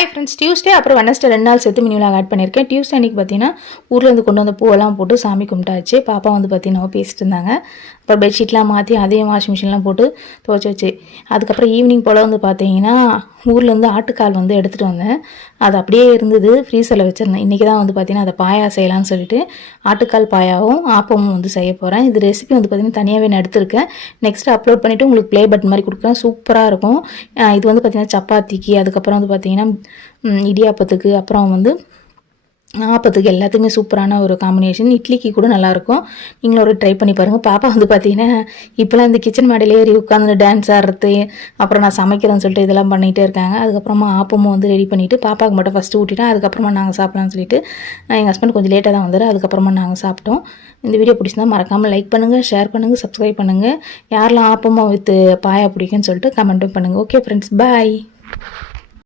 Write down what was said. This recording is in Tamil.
ஹாய் ஃப்ரெண்ட்ஸ், டியூஸ்டே அப்புறம் வெனஸ்டே 2 நாள் சேர்த்து மினி விலாக் ஆட் பண்ணியிருக்கேன். டியூஸ்டே அன்றைக்கி பார்த்தீங்கன்னா ஊர்லேருந்து கொண்டு வந்த பூவெல்லாம் போட்டு சாமி கும்பிட்டாச்சு. பாப்பா வந்து பார்த்தீங்கன்னா பேசிட்டு இருந்தாங்க. அப்புறம் பெட்ஷீட்லாம் மாற்றி அதையும் வாஷிங் மிஷின்லாம் போட்டு துவைச்சி வச்சு, அதுக்கப்புறம் ஈவினிங் போல் வந்து பார்த்தீங்கன்னா ஊர்லேருந்து ஆட்டுக்கால் வந்து எடுத்துகிட்டு வந்தேன். அது அப்படியே இருந்தது, ஃப்ரீசரில் வச்சுருந்தேன். இன்றைக்கி தான் வந்து பார்த்தீங்கன்னா அதை பாயா செய்யலாம்னு சொல்லிட்டு ஆட்டுக்கால் பாயாவும் ஆப்பமும் வந்து செய்ய போகிறேன். இது ரெசிபி வந்து பார்த்தீங்கன்னா தனியாகவே நான் எடுத்திருக்கேன். நெக்ஸ்ட்டு அப்லோட் பண்ணிவிட்டு உங்களுக்கு ப்ளே பட்டன் மாதிரி கொடுக்குறேன். சூப்பராக இருக்கும். இது வந்து பார்த்தீங்கன்னா சப்பாத்திக்கு, அதுக்கப்புறம் வந்து பார்த்தீங்கன்னா இடியாப்பத்துக்கு, அப்புறம் வந்து ஆப்பத்துக்கு எல்லாத்துக்குமே சூப்பரான ஒரு காம்பினேஷன். இட்லிக்கு கூட நல்லாயிருக்கும். நீங்களும் ஒரு ட்ரை பண்ணி பாருங்கள். பாப்பா வந்து பார்த்தீங்கன்னா இப்போலாம் இந்த கிச்சன் மேடையிலே ஏறி உட்காந்து டான்ஸ் ஆடுறது, அப்புறம் நான் சமைக்கிறேன்னு சொல்லிட்டு இதெல்லாம் பண்ணிகிட்டே இருக்காங்க. அதுக்கப்புறமா ஆப்பமும் வந்து ரெடி பண்ணிவிட்டு பாப்பாவுக்கு மட்டும் ஃபஸ்ட்டு ஊட்டிட்டேன். அதுக்கப்புறமா நாங்கள் சாப்பிட்லான்னு சொல்லிட்டு எங்கள் ஹஸ்பண்ட் கொஞ்சம் லேட்டாக தான் வந்தார். அதுக்கப்புறமா நாங்கள் சாப்பிட்டோம். இந்த வீடியோ பிடிச்சிருந்தா மறக்காமல் லைக் பண்ணுங்கள், ஷேர் பண்ணுங்கள், சப்ஸ்கிரைப் பண்ணுங்கள். யாரெல்லாம் ஆப்பமாக வித் பாயா பிடிக்குன்னு சொல்லிட்டு கமெண்ட்டும் பண்ணுங்கள். ஓகே ஃப்ரெண்ட்ஸ், பாய்.